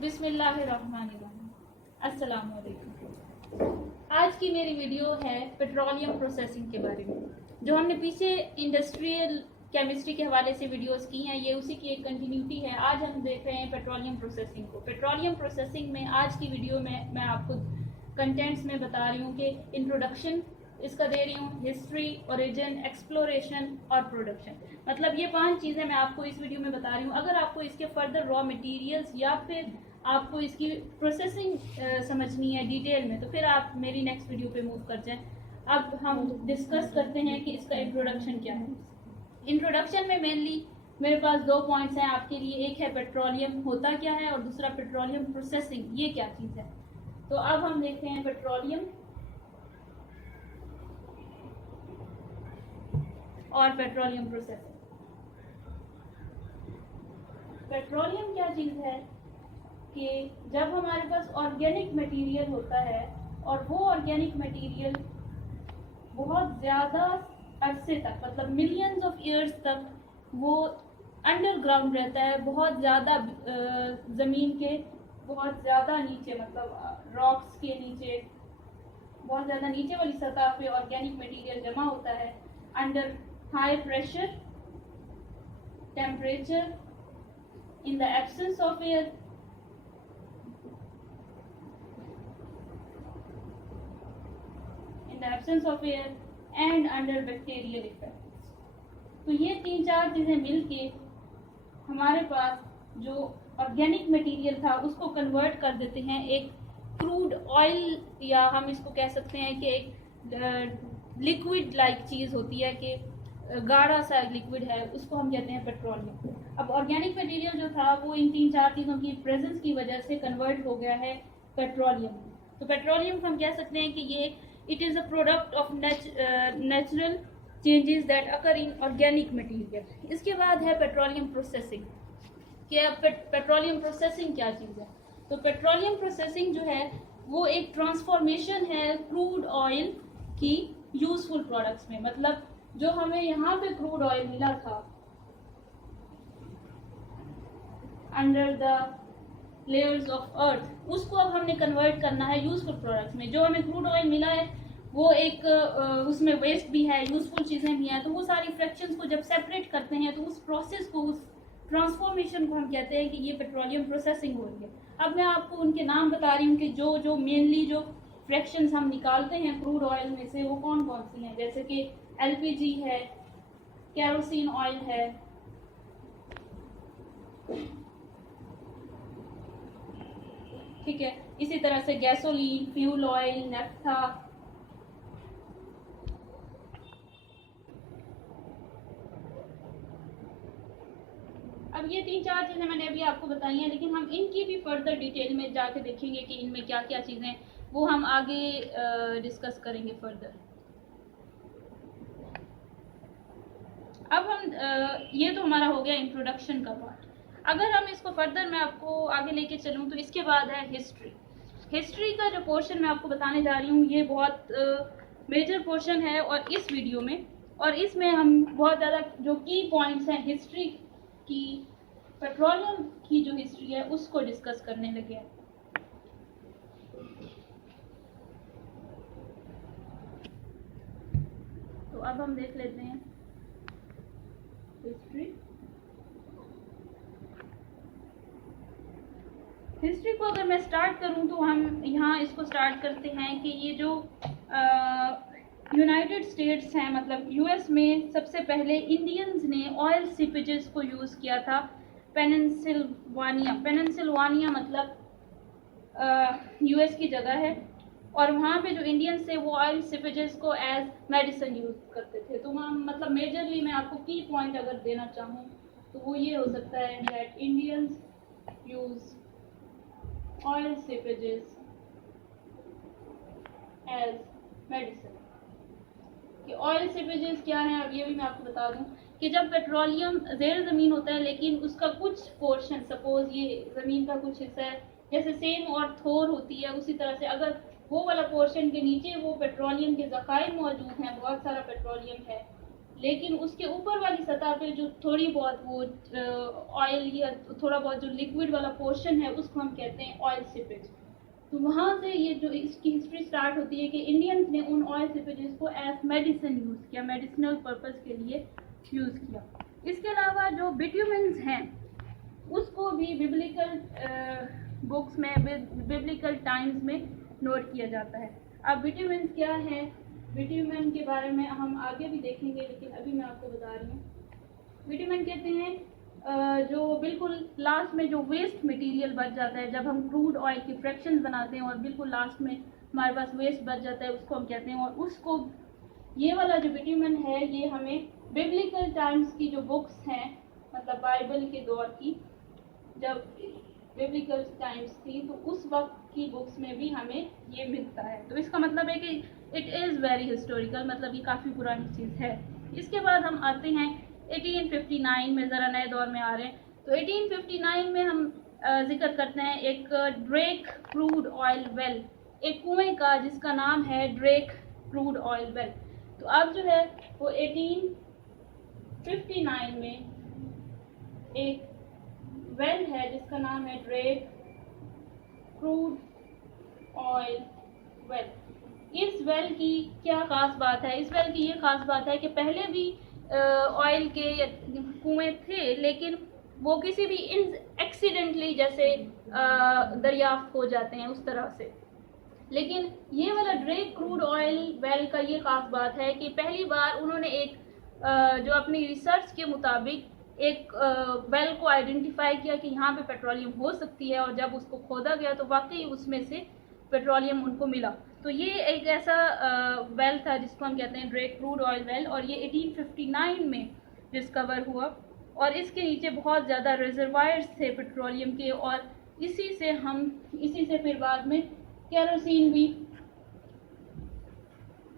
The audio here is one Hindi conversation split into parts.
बिस्मिल्लाहिर्रहमानिर्रहीम। अस्सलाम वालेकुम। आज की मेरी वीडियो है पेट्रोलियम प्रोसेसिंग के बारे में। जो हमने पीछे इंडस्ट्रियल केमिस्ट्री के हवाले से वीडियोस की हैं, ये उसी की एक कंटिन्यूटी है। आज हम देख रहे हैं पेट्रोलियम प्रोसेसिंग को। पेट्रोलियम प्रोसेसिंग में आज की वीडियो में मैं आपको कंटेंट्स में बता रही हूँ कि इंट्रोडक्शन इसका दे रही हूँ, हिस्ट्री, ओरिजिन, एक्सप्लोरेशन और प्रोडक्शन। मतलब ये 5 चीज़ें मैं आपको इस वीडियो में बता रही हूँ। अगर आपको इसके फर्दर रॉ मटेरियल्स या फिर आपको इसकी प्रोसेसिंग समझनी है डिटेल में, तो फिर आप मेरी नेक्स्ट वीडियो पे मूव कर जाएं। अब हम डिस्कस करते हैं कि इसका इंट्रोडक्शन क्या है। इंट्रोडक्शन में मेनली मेरे पास 2 पॉइंट्स हैं आपके लिए। एक है पेट्रोलियम होता क्या है और दूसरा पेट्रोलियम प्रोसेसिंग ये क्या चीज़ है। तो अब हम देखते हैं पेट्रोलियम और पेट्रोलियम प्रोसेसिंग। पेट्रोलियम क्या चीज़ है कि जब हमारे पास ऑर्गेनिक मटेरियल होता है और वो ऑर्गेनिक मटेरियल बहुत ज़्यादा अरसे तक, मतलब मिलियंस ऑफ ईयर्स तक वो अंडरग्राउंड रहता है, बहुत ज़्यादा ज़मीन के बहुत ज़्यादा नीचे, मतलब रॉक्स के नीचे, बहुत ज़्यादा नीचे वाली सतह पे ऑर्गेनिक मटेरियल जमा होता है under high pressure, temperature, in the absence of air, and under bacterial effects। तो ये 3-4 चीज़ें मिलके हमारे पास जो ऑर्गेनिक मटेरियल था उसको कन्वर्ट कर देते हैं एक क्रूड ऑयल, या हम इसको कह सकते हैं कि एक लिक्विड लाइक चीज़ होती है कि गाढ़ा सा लिक्विड है, उसको हम कहते हैं पेट्रोलियम। अब ऑर्गेनिक मटेरियल जो था वो इन 3-4 चीज़ों की प्रेजेंस की वजह से कन्वर्ट हो गया है पेट्रोलियम। तो पेट्रोलियम हम कह सकते हैं कि ये it is a product of natural changes that occur in organic material. इसके बाद है पेट्रोलियम प्रोसेसिंग। क्या पेट्रोलियम प्रोसेसिंग क्या चीज़ है? तो पेट्रोलियम प्रोसेसिंग जो है वो एक ट्रांसफॉर्मेशन है क्रूड ऑयल की यूजफुल प्रोडक्ट्स में। मतलब जो हमें यहाँ पे क्रूड ऑयल मिला था under the layers of earth, उसको अब हमने कन्वर्ट करना है यूजफुल प्रोडक्ट्स में। जो हमें क्रूड ऑयल मिला है वो एक उसमें वेस्ट भी है, यूजफुल चीज़ें भी हैं, तो वो सारी फ्रैक्शंस को जब सेपरेट करते हैं तो उस प्रोसेस को, उस ट्रांसफॉर्मेशन को हम कहते हैं कि ये पेट्रोलियम प्रोसेसिंग हो रही है। अब मैं आपको उनके नाम बता रही हूँ कि जो मेनली जो फ्रैक्शंस हम निकालते हैं क्रूड ऑयल में से वो कौन कौन सी हैं। जैसे कि एलपीजी है, केरोसिन ऑयल है, ठीक है, इसी तरह से गैसोलीन, फ्यूल ऑयल, नेफ्था। अब ये 3-4 चीज़ें मैंने अभी आपको बताई हैं, लेकिन हम इनकी भी फर्दर डिटेल में जाके देखेंगे कि इनमें क्या क्या चीज़ें, वो हम आगे डिस्कस करेंगे फर्दर। अब हम ये तो हमारा हो गया इंट्रोडक्शन का पार्ट। अगर हम इसको फर्दर मैं आपको आगे लेके चलूँ तो इसके बाद है हिस्ट्री। हिस्ट्री का जो पोर्शन मैं आपको बताने जा रही हूँ ये बहुत मेजर पोर्शन है और इस वीडियो में, और इसमें हम बहुत ज़्यादा जो की पॉइंट्स हैं हिस्ट्री की, पेट्रोलियम की जो हिस्ट्री है उसको डिस्कस करने लगे हैं। तो अब हम देख लेते हैं हिस्ट्री को अगर मैं स्टार्ट करूं तो हम यहाँ इसको स्टार्ट करते हैं कि ये जो यूनाइटेड स्टेट्स हैं, मतलब यूएस में सबसे पहले इंडियंस ने ऑयल सीपेजेस को यूज़ किया था। पेनिनसिल्वानिया मतलब यूएस की जगह है, और वहाँ पे जो इंडियंस थे वो ऑयल सीपेजेस को एज मेडिसिन यूज़ करते थे। तो वहाँ मतलब मेजरली मैं आपको की पॉइंट अगर देना चाहूँ तो वो ये हो सकता है that Indians use oil seepages as medicine. कि ऑयल सीपेजेस क्या है, अब ये भी मैं आपको बता दूं कि जब पेट्रोलियम ज़ेर ज़मीन होता है लेकिन उसका कुछ पोर्शन, सपोज ये ज़मीन का कुछ हिस्सा है, जैसे सेम और थोर होती है, उसी तरह से अगर वो वाला पोर्शन के नीचे वो पेट्रोलियम के ज़खायर मौजूद हैं, बहुत सारा पेट्रोलियम है, लेकिन उसके ऊपर वाली सतह पे जो थोड़ी बहुत वो ऑयल या थोड़ा बहुत जो लिक्विड वाला पोर्शन है उसको हम कहते हैं ऑयल सिपेज। तो वहाँ से ये जो इसकी हिस्ट्री स्टार्ट होती है कि इंडियंस ने उन ऑयल सिपेजेस को एज मेडिसिन यूज़ किया, मेडिसिनल पर्पस के लिए यूज़ किया। इसके अलावा जो बिट्यूमेंस हैं उसको भी बिब्लिकल बुक्स में, बिब्लिकल टाइम्स में नोट किया जाता है। अब बिट्यूमेंस क्या है, बिट्यूमेन के बारे में हम आगे भी देखेंगे, लेकिन अभी मैं आपको बता रही हूँ। बिट्यूमेन कहते हैं जो बिल्कुल लास्ट में जो वेस्ट मटेरियल बच जाता है, जब हम क्रूड ऑयल की फ्रैक्शन बनाते हैं और बिल्कुल लास्ट में हमारे पास वेस्ट बच जाता है, उसको हम कहते हैं। और उसको ये वाला जो बिट्यूमेन है ये हमें बिब्लिकल टाइम्स की जो बुक्स हैं, मतलब बाइबल के दौर की, जब बिब्लिकल टाइम्स थी तो उस वक्त की बुक्स में भी हमें ये मिलता है। तो इसका मतलब है कि इट इज़ वेरी हिस्टोरिकल, मतलब ये काफ़ी पुरानी चीज़ है। इसके बाद हम आते हैं 1859 में, ज़रा नए दौर में आ रहे हैं। तो 1859 में हम जिक्र करते हैं एक ड्रेक क्रूड ऑयल वेल, एक कुएं का जिसका नाम है ड्रेक क्रूड ऑयल वेल। तो अब जो है वो 1859 में एक वेल है जिसका नाम है ड्रेक क्रूड ऑयल वेल। इस वेल की क्या खास बात है? इस वेल की ये खास बात है कि पहले भी ऑयल के कुएं थे, लेकिन वो किसी भी एक्सीडेंटली जैसे दरियाफ्त हो जाते हैं उस तरह से। लेकिन ये वाला ड्रेक क्रूड ऑयल वेल का ये खास बात है कि पहली बार उन्होंने एक जो अपनी रिसर्च के मुताबिक एक वेल को आइडेंटिफाई किया कि यहाँ पे पेट्रोलियम हो सकती है, और जब उसको खोदा गया तो वाकई उसमें से पेट्रोलियम उनको मिला। तो ये एक ऐसा वेल था जिसको हम कहते हैं ड्रेक क्रूड ऑयल वेल, और ये 1859 में डिस्कवर हुआ। और इसके नीचे बहुत ज़्यादा रिजर्वायर्स थे पेट्रोलियम के, और इसी से फिर बाद में केरोसिन भी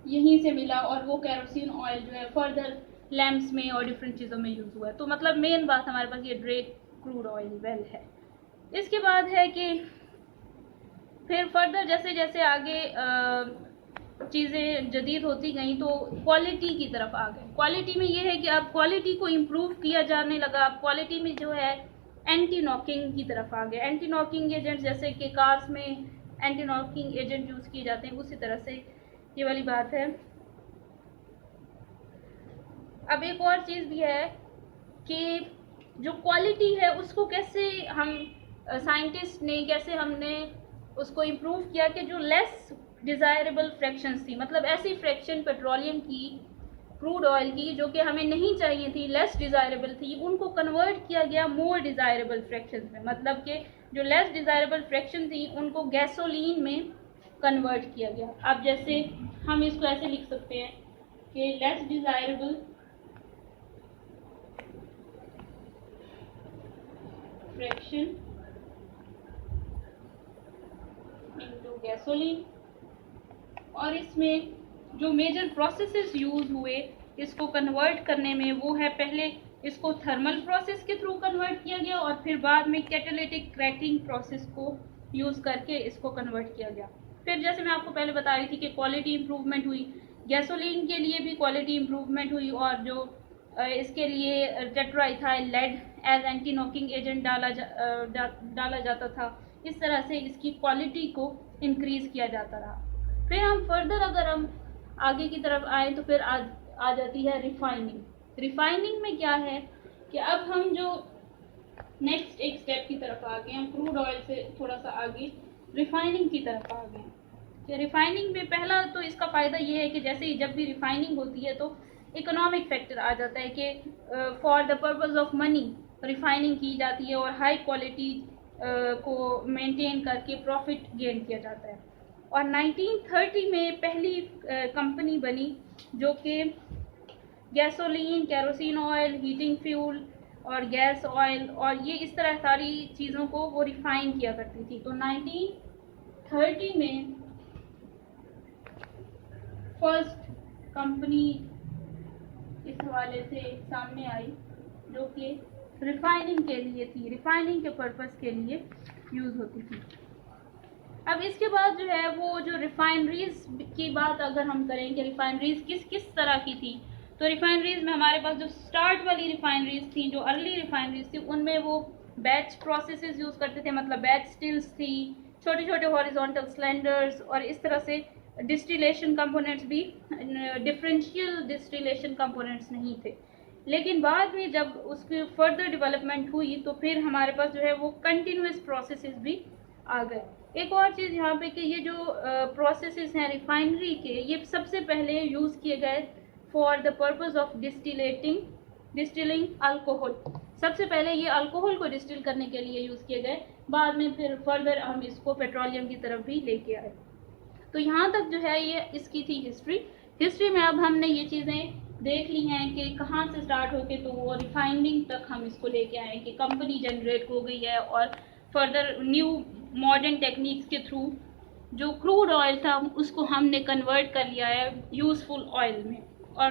यहीं से मिला, और वो केरोसिन ऑयल जो है फर्दर लैम्प्स में और डिफरेंट चीज़ों में यूज़ हुआ है। तो मतलब मेन बात हमारे पास ये ड्रेक क्रूड ऑयल वेल है। इसके बाद है कि फिर फर्दर जैसे जैसे आगे चीज़ें जदीद होती गई तो क्वालिटी की तरफ आ गए। क्वालिटी में ये है कि अब क्वालिटी को इम्प्रूव किया जाने लगा। अब क्वालिटी में जो है एंटी नॉकिंग की तरफ आ गए। एंटी नॉकिंग एजेंट जैसे कि कार्स में एंटी नॉकिंग एजेंट यूज़ किए जाते हैं, उसी तरह से ये वाली बात है। अब एक और चीज़ भी है कि जो क्वालिटी है उसको कैसे हम साइंटिस्ट ने कैसे हमने उसको इम्प्रूव किया कि जो लेस डिज़ायरेबल फ्रैक्शंस थी, मतलब ऐसी फ्रैक्शन पेट्रोलियम की, क्रूड ऑयल की जो कि हमें नहीं चाहिए थी, लेस डिज़ायरेबल थी, उनको कन्वर्ट किया गया मोर डिज़ायरेबल फ्रैक्शंस में। मतलब कि जो लेस डिज़ायरेबल फ्रैक्शन थी उनको गैसोलीन में कन्वर्ट किया गया। अब जैसे हम इसको ऐसे लिख सकते हैं कि less desirable fraction into gasoline. और इसमें जो मेजर प्रोसेसेस यूज़ हुए इसको कन्वर्ट करने में, वो है पहले इसको थर्मल प्रोसेस के थ्रू कन्वर्ट किया गया, और फिर बाद में कैटालिटिक क्रैकिंग प्रोसेस को यूज़ करके इसको कन्वर्ट किया गया। फिर जैसे मैं आपको पहले बता रही थी कि क्वालिटी इम्प्रूवमेंट हुई, गैसोलीन के लिए भी क्वालिटी इम्प्रूवमेंट हुई, और जो इसके लिए tetraethyl lead as anti knocking agent डाला जाता था। इस तरह से इसकी क्वालिटी को इंक्रीज़ किया जाता रहा। फिर हम फर्दर अगर हम आगे की तरफ आए तो फिर आ जाती है रिफाइनिंग। रिफाइनिंग में क्या है कि अब हम जो नेक्स्ट एक स्टेप की तरफ आ गए हैं, क्रूड ऑयल से थोड़ा सा आगे रिफाइनिंग की तरफ आ गए हैं। रिफाइनिंग में पहला तो इसका फ़ायदा ये है कि जैसे ही जब भी रिफाइनिंग होती है तो इकोनॉमिक फैक्टर आ जाता है कि for the purpose of money refining की जाती है, और हाई क्वालिटी को मेंटेन करके प्रॉफिट गेन किया जाता है। और 1930 में पहली कंपनी बनी जो कि gasoline, kerosene oil, heating fuel और गैस ऑयल और ये इस तरह सारी चीज़ों को वो रिफ़ाइन किया करती थी। तो 1930 में फर्स्ट कंपनी इस हवाले से सामने आई जो कि रिफाइनिंग के लिए थी, रिफाइनिंग के पर्पस के लिए यूज़ होती थी। अब इसके बाद जो है वो जो रिफाइनरीज की बात अगर हम करें कि रिफाइनरीज किस किस तरह की थी, तो रिफाइनरीज में हमारे पास जो स्टार्ट वाली रिफाइनरीज थी, जो अर्ली रिफाइनरीज थी, उनमें वो बैच प्रोसेसेस यूज़ करते थे, मतलब बैच स्टिल्स थी, छोटे छोटे हॉरिजॉन्टल सिलेंडर्स, और इस तरह से डिस्टिलेशन कंपोनेंट्स भी डिफरेंशियल डिस्टिलेशन कंपोनेंट्स नहीं थे। लेकिन बाद में जब उसकी फर्दर डेवलपमेंट हुई तो फिर हमारे पास जो है वो कंटिन्यूस प्रोसेसेस भी आ गए। एक और चीज़ यहाँ पे कि ये जो प्रोसेसेस हैं रिफाइनरी के, ये सबसे पहले यूज़ किए गए for the purpose of distilling alcohol. सबसे पहले ये अल्कोहल को डिस्टिल करने के लिए यूज़ किए गए, बाद में फिर फर्दर हम इसको पेट्रोलियम की तरफ भी लेके आए। तो यहाँ तक जो है ये इसकी थी हिस्ट्री में। अब हमने ये चीज़ें देख ली हैं कि कहाँ से स्टार्ट होके तो वो रिफाइनिंग तक हम इसको लेके आए कि कंपनी जनरेट हो गई है, और फर्दर न्यू मॉडर्न टेक्निक्स के थ्रू जो क्रूड ऑयल था उसको हमने कन्वर्ट कर लिया है यूज़फुल ऑयल में, और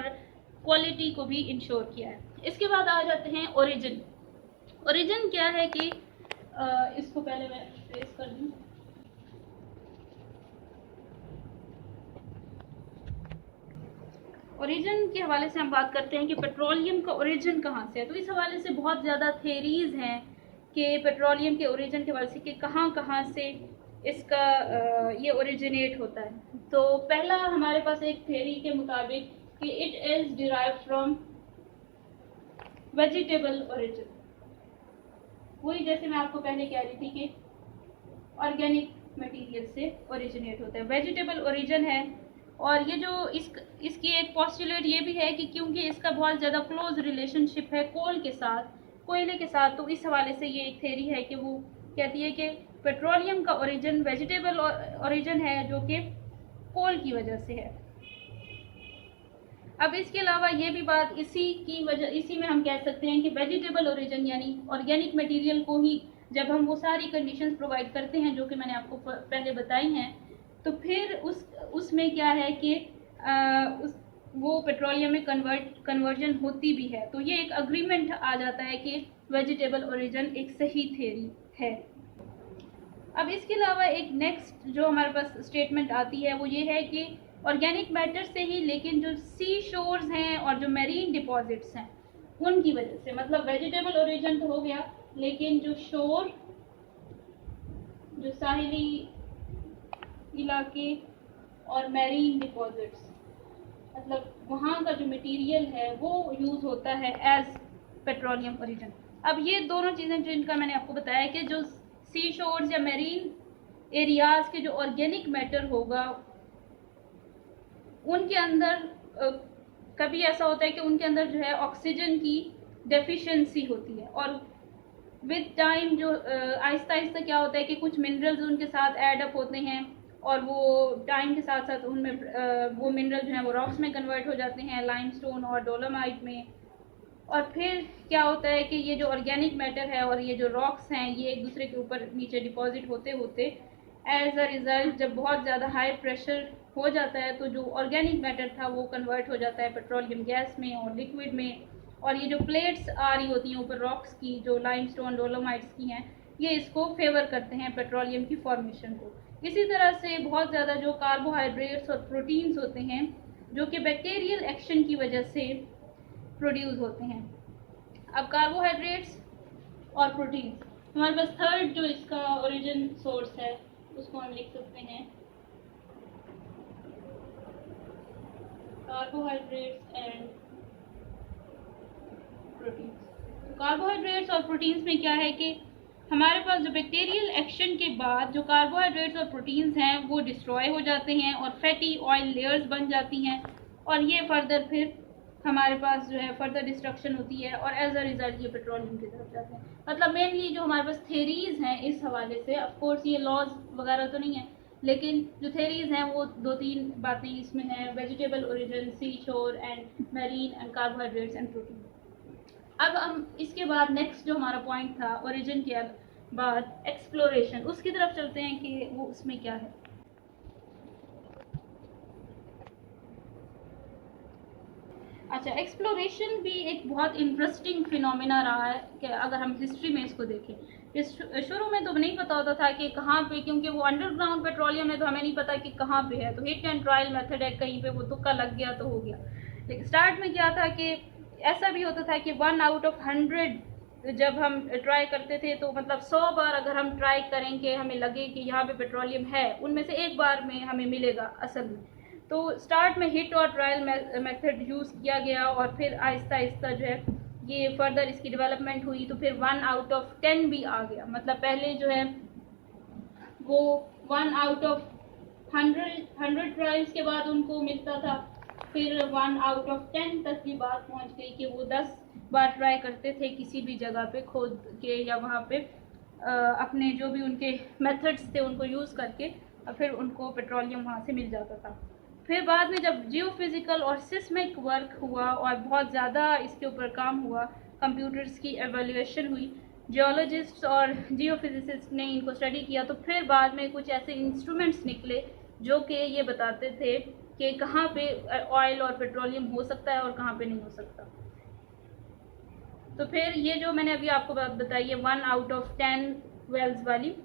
क्वालिटी को भी इंश्योर किया है। इसके बाद आ जाते हैं ओरिजिन क्या है कि इसको पहले मैं ट्रेस कर दूँ। ओरिजिन के हवाले से हम बात करते हैं कि पेट्रोलियम का ओरिजिन कहाँ से है। तो इस हवाले से बहुत ज़्यादा थेरीज़ हैं कि पेट्रोलियम के ओरिजिन के हवाले से कि कहाँ से इसका ये ओरिजिनेट होता है। तो पहला हमारे पास एक थेरी के मुताबिक कि it is derive from vegetable origin. वही जैसे मैं आपको पहले कह रही थी कि ऑर्गेनिक मटेरियल से ओरिजिनेट होता है, वेजिटेबल ओरिजिन है। और ये जो इसकी एक पोस्टुलेट ये भी है कि क्योंकि इसका बहुत ज़्यादा क्लोज रिलेशनशिप है कोयले के साथ, तो इस हवाले से ये एक थेरी है कि वो कहती है कि पेट्रोलियम का ओरिजिन वेजिटेबल ओरिजिन है जो कि कोल की वजह से है। अब इसके अलावा ये भी बात इसी में हम कह सकते हैं कि वेजिटेबल ओरिजिन यानी ऑर्गेनिक मटेरियल को ही जब हम वो सारी कंडीशंस प्रोवाइड करते हैं जो कि मैंने आपको पहले बताई हैं, तो फिर उसमें क्या है कि वो पेट्रोलियम में कन्वर्जन होती भी है। तो ये एक अग्रीमेंट आ जाता है कि वेजिटेबल ओरिजिन एक सही थ्योरी है। अब इसके अलावा एक नेक्स्ट जो हमारे पास स्टेटमेंट आती है वो ये है कि ऑर्गेनिक मैटर से ही, लेकिन जो सी शोर्स हैं और जो मैरीन डिपॉजिट्स हैं उनकी वजह से, मतलब वेजिटेबल ओरिजिन तो हो गया, लेकिन जो शोर, जो साहिली इलाके और मैरीन डिपॉजिट्स, मतलब वहाँ का जो मटेरियल है वो यूज़ होता है एज पेट्रोलियम ओरिजिन। अब ये दोनों चीज़ें जिनका मैंने आपको बताया कि जो सी शोर्स या मैरीन एरियाज़ के जो ऑर्गेनिक मैटर होगा उनके अंदर कभी ऐसा होता है कि उनके अंदर जो है ऑक्सीजन की डेफिशिएंसी होती है, और विद टाइम जो आहिस्ता आहिस्ता क्या होता है कि कुछ मिनरल्स उनके साथ ऐड अप होते हैं, और वो टाइम के साथ साथ उनमें वो मिनरल जो हैं वो रॉक्स में कन्वर्ट हो जाते हैं, लाइमस्टोन और डोलोमाइट में। और फिर क्या होता है कि ये जो ऑर्गेनिक मैटर है और ये जो रॉक्स हैं ये एक दूसरे के ऊपर नीचे डिपॉजिट होते होते एज अ रिज़ल्ट जब बहुत ज़्यादा हाई प्रेशर हो जाता है तो जो ऑर्गेनिक मैटर था वो कन्वर्ट हो जाता है पेट्रोलियम गैस में और लिक्विड में। और ये जो प्लेट्स आ रही होती हैं ऊपर रॉक्स की, जो लाइमस्टोन डोलोमाइट्स की हैं, ये इसको फेवर करते हैं पेट्रोलियम की फॉर्मेशन को। इसी तरह से बहुत ज़्यादा जो कार्बोहाइड्रेट्स और प्रोटीन्स होते हैं जो कि बैक्टीरियल एक्शन की वजह से प्रोड्यूस होते हैं। अब कार्बोहाइड्रेट्स और प्रोटीन्स, हमारे पास थर्ड जो इसका ओरिजिन सोर्स है उसको हम लिख सकते हैं कार्बोहाइड्रेट्स एंड प्रोटीन्स। कार्बोहाइड्रेट्स और प्रोटीन्स में क्या है कि हमारे पास जो बैक्टीरियल एक्शन के बाद जो कार्बोहाइड्रेट्स और प्रोटीन्स हैं वो डिस्ट्रॉय हो जाते हैं और फैटी ऑयल लेयर्स बन जाती हैं, और ये फर्दर फिर हमारे पास जो है फर्दर डिस्ट्रक्शन होती है और एज अ रिज़ल्ट ये पेट्रोलियम की तरफ जाते हैं। मतलब मेनली जो हमारे पास थेरीज़ हैं इस हवाले से, ऑफ कोर्स ये लॉज वगैरह तो नहीं है, लेकिन जो थेरीज़ हैं वो 2-3 बातें इसमें हैं, वेजिटेबल ओरिजिन, सी शोर and marine and carbohydrates and protein. अब हम इसके बाद नेक्स्ट जो हमारा पॉइंट था ओरिजिन के बाद एक्सप्लोरेशन, उसकी तरफ चलते हैं कि वो उसमें क्या है। अच्छा, एक्सप्लोरेशन भी एक बहुत इंटरेस्टिंग फिनोमेना रहा है कि अगर हम हिस्ट्री में इसको देखें। शुरू में तो नहीं पता होता था कि कहाँ पे, क्योंकि वो अंडरग्राउंड पेट्रोलियम है तो हमें नहीं पता कि कहाँ पे है, तो हिट एंड ट्रायल मेथड है, कहीं पे वो तुक्का लग गया तो हो गया। स्टार्ट में क्या था कि ऐसा भी होता था कि 1 आउट ऑफ 100 जब हम ट्राई करते थे तो मतलब 100 बार अगर हम ट्राई करें कि हमें लगे कि यहाँ पे पेट्रोलियम है, उनमें से एक बार में हमें मिलेगा असल में। तो स्टार्ट में हिट और ट्रायल मेथड यूज़ किया गया और फिर आहिस्ता आहिस्ता जो है ये फर्दर इसकी डेवलपमेंट हुई, तो फिर 1 आउट ऑफ 10 भी आ गया। मतलब पहले जो है वो 1 आउट ऑफ 100 ट्रायल्स के बाद उनको मिलता था, फिर 1 आउट ऑफ 10 तक की बात पहुंच गई कि वो 10 बार ट्राई करते थे किसी भी जगह पे खोद के या वहाँ पे अपने जो भी उनके मेथड्स थे उनको यूज़ करके, और फिर उनको पेट्रोलियम वहाँ से मिल जाता था। फिर बाद में जब जियोफिज़िकल और सिस्मिक वर्क हुआ और बहुत ज़्यादा इसके ऊपर काम हुआ, कंप्यूटर्स की एवेल्यूएशन हुई, जियोलॉजिस्ट और जियोफिजिसिस्ट ने इनको स्टडी किया, तो फिर बाद में कुछ ऐसे इंस्ट्रूमेंट्स निकले जो कि ये बताते थे कि कहाँ पे ऑयल और पेट्रोलियम हो सकता है और कहाँ पे नहीं हो सकता। तो फिर ये जो मैंने अभी आपको बात बताई है 1 आउट ऑफ 10 वेल्स वाली,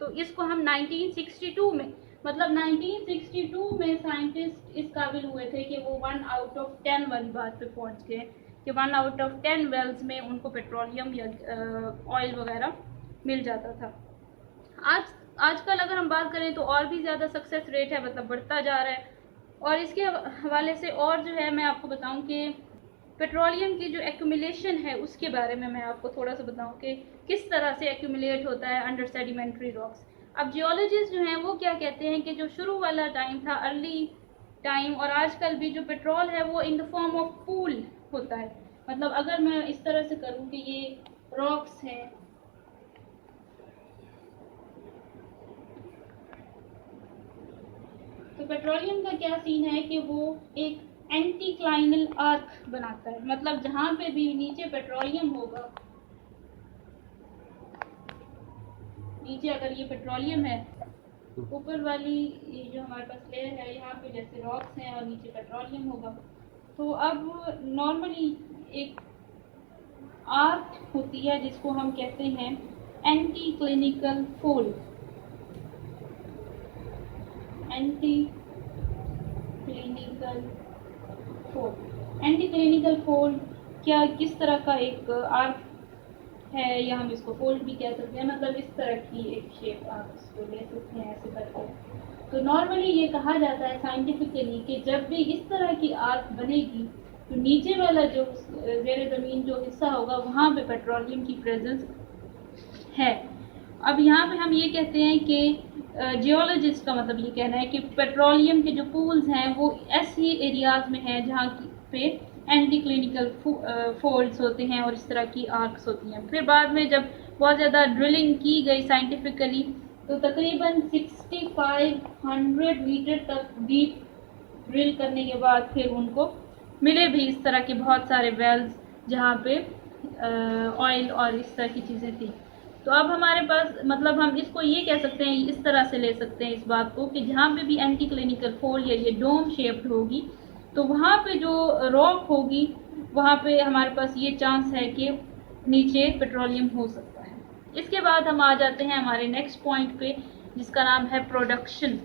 तो इसको हम 1962 में, मतलब 1962 में साइंटिस्ट इस काबिल हुए थे कि वो 1 आउट ऑफ 10 वाली बात पे पहुंच गए कि 1 आउट ऑफ 10 वेल्स में उनको पेट्रोलियम या ऑयल वगैरह मिल जाता था। आजकल अगर हम बात करें तो और भी ज़्यादा सक्सेस रेट है, मतलब बढ़ता जा रहा है। और इसके हवाले से और जो है मैं आपको बताऊं कि पेट्रोलियम की जो एक्यूमुलेशन है उसके बारे में मैं आपको थोड़ा सा बताऊं कि किस तरह से एक्यूमुलेट होता है अंडर सेडिमेंट्री रॉक्स। अब जियोलॉजिस्ट जो हैं वो क्या कहते हैं कि जो शुरू वाला टाइम था, अर्ली टाइम, और आजकल भी जो पेट्रोल है वो in the form of pool होता है। मतलब अगर मैं इस तरह से करूं कि ये रॉक्स हैं, तो पेट्रोलियम का क्या सीन है कि वो एक एंटीक्लाइनल आर्क बनाता है। मतलब जहां पे भी नीचे पेट्रोलियम होगा, नीचे अगर ये पेट्रोलियम है, ऊपर वाली ये जो हमारे पास लेयर है यहाँ पे जैसे रॉक्स हैं और नीचे पेट्रोलियम होगा, तो अब नॉर्मली एक आर्क होती है जिसको हम कहते हैं anti clinical fold. Anti clinical fold क्या किस तरह का एक आर्क है, या हम इसको फोल्ड भी कह सकते हैं, मतलब इस तरह की एक शेप आप इसको ले सकते हैं ऐसे करके। तो नॉर्मली ये कहा जाता है साइंटिफिकली कि जब भी इस तरह की आर्क बनेगी तो नीचे वाला जो ज़ेरे ज़मीन जो हिस्सा होगा वहाँ पे पेट्रोलियम की प्रेजेंस है। अब यहाँ पे हम ये कहते हैं कि जियोलॉजिस्ट का मतलब ये कहना है कि पेट्रोलियम के जो पूल्स हैं वो ऐसी एरियाज में हैं जहाँ पे एंटी क्लिनिकल फोल्ड्स होते हैं और इस तरह की आर्क्स होती हैं। फिर बाद में जब बहुत ज़्यादा ड्रिलिंग की गई साइंटिफिकली, तो तकरीबन 6500 मीटर तक डीप ड्रिल करने के बाद फिर उनको मिले भी इस तरह के बहुत सारे वेल्स जहाँ पे ऑयल और इस तरह की चीज़ें थी। तो अब हमारे पास, मतलब हम इसको ये कह सकते हैं, इस तरह से ले सकते हैं इस बात को कि जहाँ पे भी एंटी क्लिनिकल फोल्ड या ये डोम शेप्ड होगी तो वहाँ पे जो रॉक होगी वहाँ पे हमारे पास ये चांस है कि नीचे पेट्रोलियम हो सकता है। इसके बाद हम आ जाते हैं हमारे नेक्स्ट पॉइंट पे जिसका नाम है प्रोडक्शन।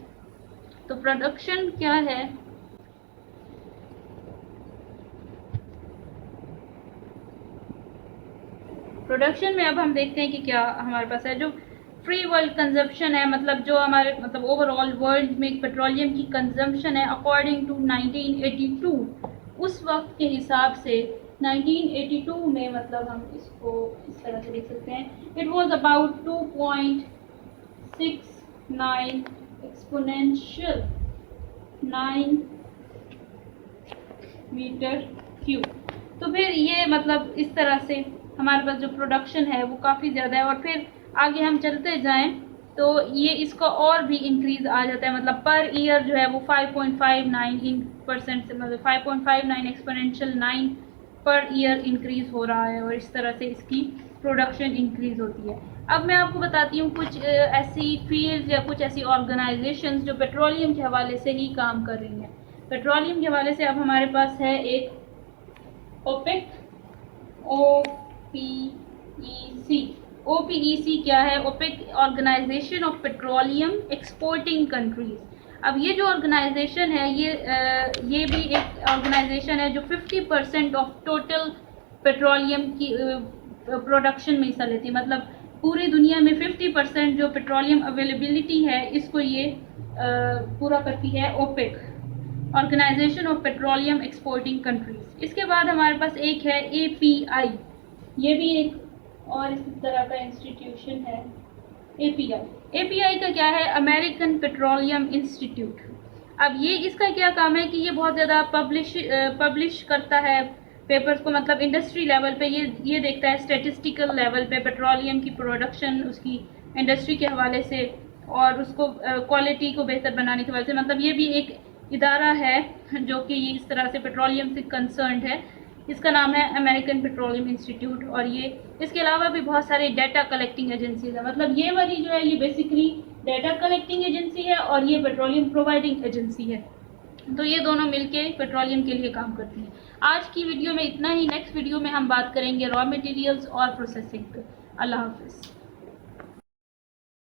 तो प्रोडक्शन क्या है? प्रोडक्शन में अब हम देखते हैं कि क्या हमारे पास है। जो फ्री वर्ल्ड कंजम्पशन है, मतलब जो हमारे मतलब ओवरऑल वर्ल्ड में पेट्रोलियम की कंजम्पशन है अकॉर्डिंग टू 1982, उस वक्त के हिसाब से 1982 में, मतलब हम इसको इस तरह से लिख सकते हैं, it was about 2.69 exponential 9 metre cube. तो फिर ये मतलब इस तरह से हमारे पास जो प्रोडक्शन है वो काफ़ी ज़्यादा है। और फिर आगे हम चलते जाएं तो ये इसका और भी इंक्रीज आ जाता है, मतलब पर ईयर जो है वो 5.59% से, मतलब 5.59 एक्सपोनेंशियल 9 पर ईयर इंक्रीज हो रहा है और इस तरह से इसकी प्रोडक्शन इंक्रीज होती है। अब मैं आपको बताती हूँ कुछ ऐसी फील्ड या कुछ ऐसी ऑर्गेनाइजेशंस जो पेट्रोलियम के हवाले से ही काम कर रही हैं। पेट्रोलियम के हवाले से अब हमारे पास है एक ओपेक, OPEC। OPEC क्या है? OPEC organisation of petroleum exporting countries. अब ये जो ऑर्गेनाइजेशन है ये भी एक ऑर्गेनाइजेशन है जो 50% ऑफ टोटल पेट्रोलियम की प्रोडक्शन में हिस्सा लेती है। मतलब पूरी दुनिया में 50% जो पेट्रोलियम अवेलेबिलिटी है इसको ये पूरा करती है OPEC, organisation of petroleum exporting countries. इसके बाद हमारे पास एक है API, ये भी एक और इस तरह का इंस्टीट्यूशन है। API का क्या है? American petroleum institute. अब ये इसका क्या काम है कि ये बहुत ज़्यादा पब्लिश करता है पेपर्स को, मतलब इंडस्ट्री लेवल पे ये देखता है स्टेटिस्टिकल लेवल पे पेट्रोलियम की प्रोडक्शन उसकी इंडस्ट्री के हवाले से और उसको क्वालिटी को बेहतर बनाने के वजह से। मतलब ये भी एक इदारा है जो कि इस तरह से पेट्रोलियम से कंसर्न्ड है। इसका नाम है अमेरिकन पेट्रोलियम इंस्टीट्यूट। और ये इसके अलावा भी बहुत सारे डाटा कलेक्टिंग एजेंसीज है। मतलब ये वाली जो है ये बेसिकली डाटा कलेक्टिंग एजेंसी है और ये पेट्रोलियम प्रोवाइडिंग एजेंसी है। तो ये दोनों मिलके पेट्रोलियम के लिए काम करती हैं। आज की वीडियो में इतना ही। नेक्स्ट वीडियो में हम बात करेंगे रॉ मटेरियल्स और प्रोसेसिंग पे। अल्लाह हाफिज़।